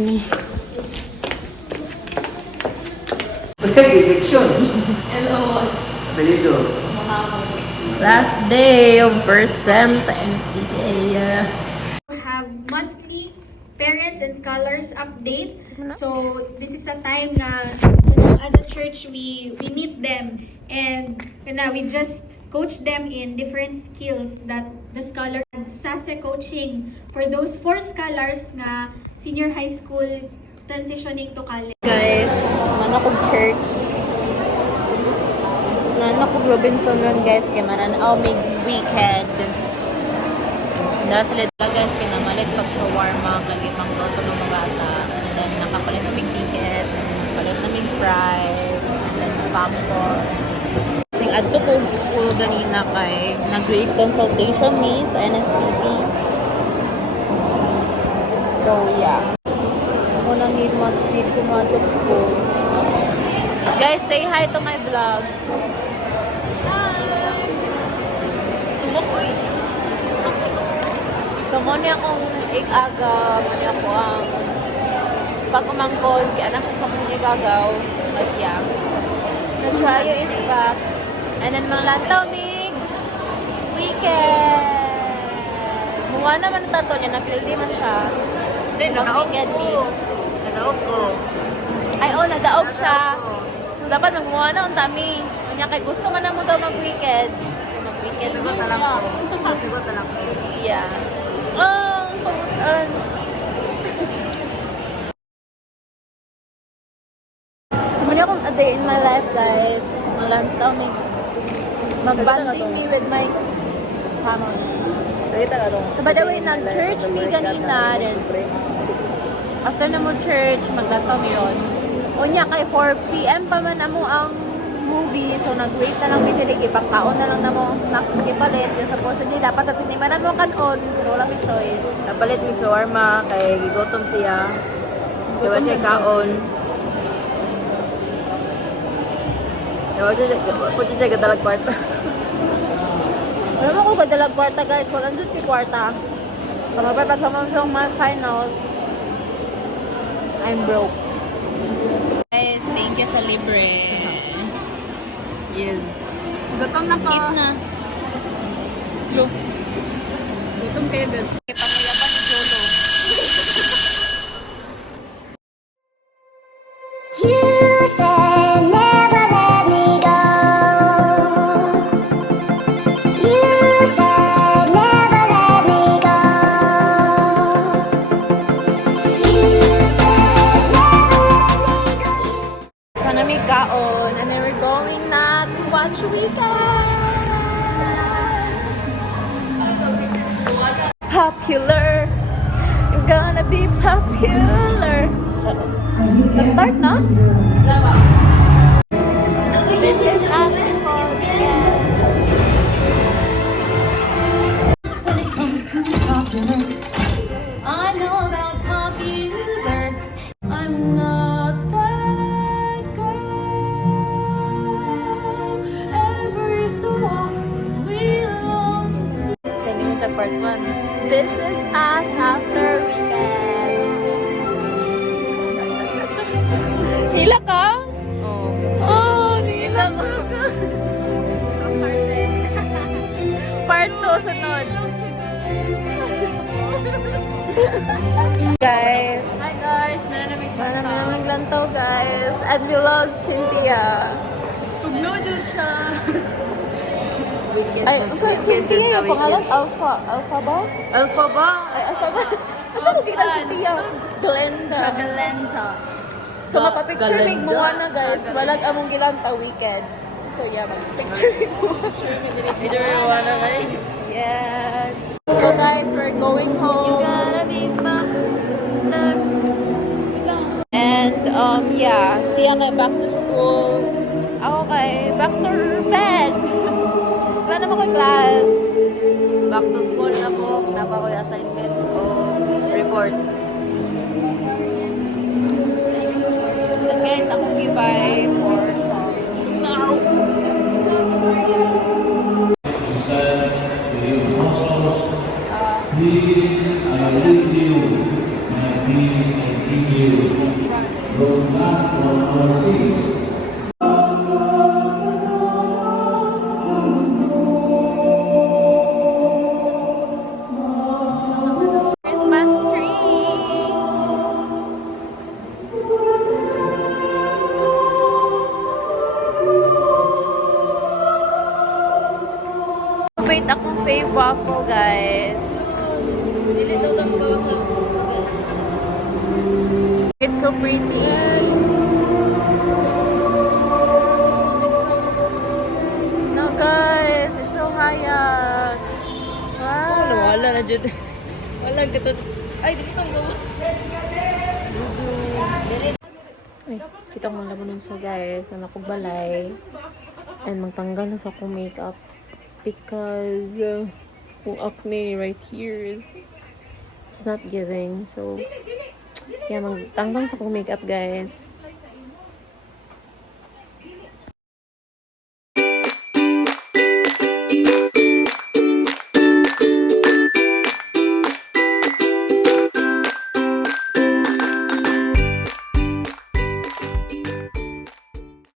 ni. Dissection. Hello. Apelido. Last day of first sem sa NSDA. Have monthly parents and scholars update. So this is a time na as a church we meet them and we just coach them in different skills that the scholar SASE coaching for those 4 scholars nga senior high school transitioning to college. Guys, manakog church. Manakog Robinson ron guys, kay mananaw may weekend. Dara sila guys, kinamalit pag shawarma, lagi pang loto ng mga bata. And then nakapalit naming ticket, palit naming fries, and then popcorn. Ning adto kog school ganina kay nag-grade consultation me sa NSTP. So yeah. Ako nang need ko mag school. Guys, say hi to my vlog. Tumukoy. So, muna akong ig-aga, muna ako ang pag-umangkon, kaya anak ko sa mong igagaw. But yeah. The trio is back. And then, mga lantaw, mig weekend. Mukha naman ang tato niya, napildi man siya. Hindi, nadaog ko. Nadaog ko. Ay, oh, nadaog siya. So, dapat magmukha na ang tami. Kanya kay gusto man na mo daw mag-weekend. So, mag-weekend. Sigot na lang ko. Sigot na lang ko. Yeah. Oh, tumutan. So, muna akong a day in my life, guys. Malantaw, mag-bonding me with my family. So, by the way, nag-church me ganina. Then, after na mo church, maglantaw mi ron. Unya, kay 4 p.m. pa man amo ang movie. So, nag-wait na lang bitilig. Ipangkaon na lang na mo snacks magipalit. Yung supposed nila, dapat sa sinima na mo kanon. Wala may choice. Napalit mi shawarma kay gigotom siya. Diba siya kaon. Puti siya gadalag kwarta. Alam mo ko kadalag kwarta, guys. Walang dun si kwarta. So, mapapagsamang siyang mga finals. I'm broke. Guys, thank you sa libre. Yes. Gutom na ko. Eat na. Look. Gutom kayo doon. Pamayaban ni Jolo. You said never let me go. You said never let me go. You said never let me go. Sana may kaon. And then we're going na to watch weekend. Popular. I'm gonna be popular. Let's start na. This is us before weekend. When it comes to popular, I know about popular. I'm not that girl. Every so often we long to see. Can you check part 1? This is us after weekend. Hila ka? Oh. Oh, hila ka. Part 2 sunod. Guys. Hi guys, mananamig Manamig lang to, guys. And we love Cynthia. Tugno dyan siya. Weekend. Ay, so, Cynthia yung pangalan? Alpha. Alpha ba? Alpha ba? Ay, Alpha ba? Asa mo kita Cynthia? Glenda. Galenta. So, mapapicture Galenda. mig mo na, guys. Walag among gilanta weekend. So, yeah, mag-picture mig mo. Hindi mo iwanan ay. Yes. So, guys, we're going home. Gotta be popular. And, yeah. Siya na back to school. Okay, back to bed. Wala naman ko class. Back to school na po. Napa ko yung assignment o report. But guys, akong gibay for now. Please, I will give you my peace and Christmas tree! Wait akong fave waffle, guys. Dili daw lang ba sa It's so pretty. No, guys. It's so hayag. Wow. wala na jud. Wala gito. Ay, dili tong mo. Ay, kita mo lang nun sa guys na nakugbalay. And magtanggal na sa akong makeup. Because yung acne right here is it's not giving. So, yeah, magtanggal sa akong makeup, guys.